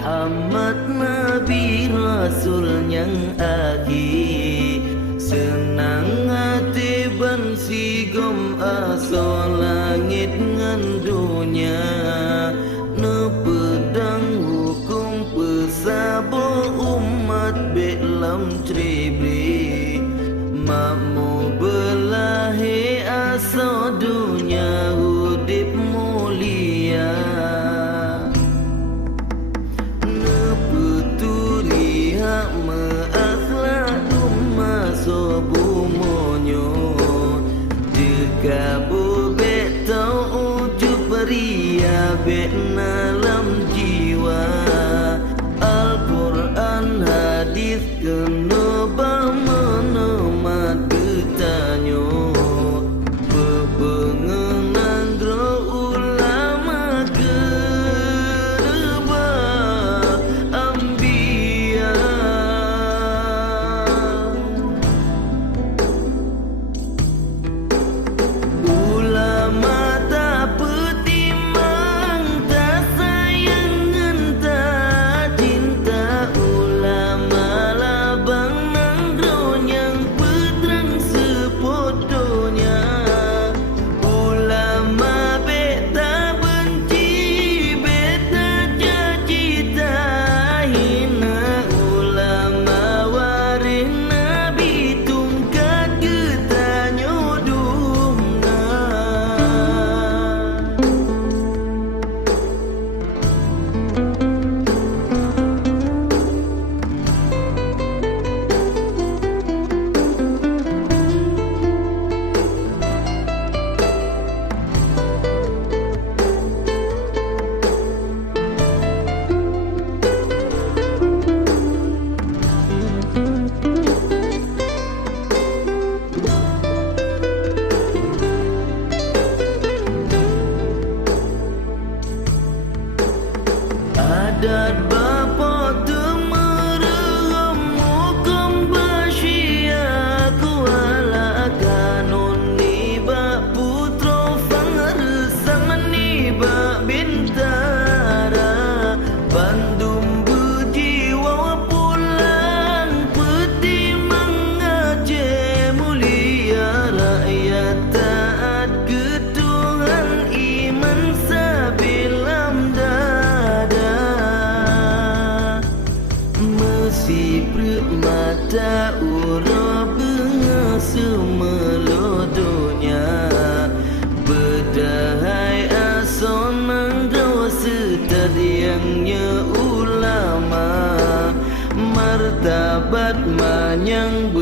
Muhammad Nabi Rasul yang akhir. Senang hati ban sigom asa langit ngan dunia. Ne pedang hukum pesabo umat belam tribri. Makmu belahi asa dunia hudip mulia. Ne peturi hak meakhlak umma sobu monyo. Dekabu betau ujub ria bet nalam jiwa. Al-Quran hadis kenobah menemat getanyo. Bebengenan dro ulama kerba ambia. Ulama tak petimang, tak sayang ngan tak cinta. Ulama labang nang dronyang peterang sepodonya. Ulama beta benci, beta caci tak hina. Ulama waris Nabi tungkat getanyo dumna. Adat bapa temerem hukum basya kuala kanon niba putro fangersan niba bintara. Bandung berjiwa pulang petimang Aceh mulia. Rakyat taat ke Tuhan iman sabilam dada. Mesti mata ura benga semelo dunia. Bedahai asonang dosa tadiangnya ulama. Martabat manyang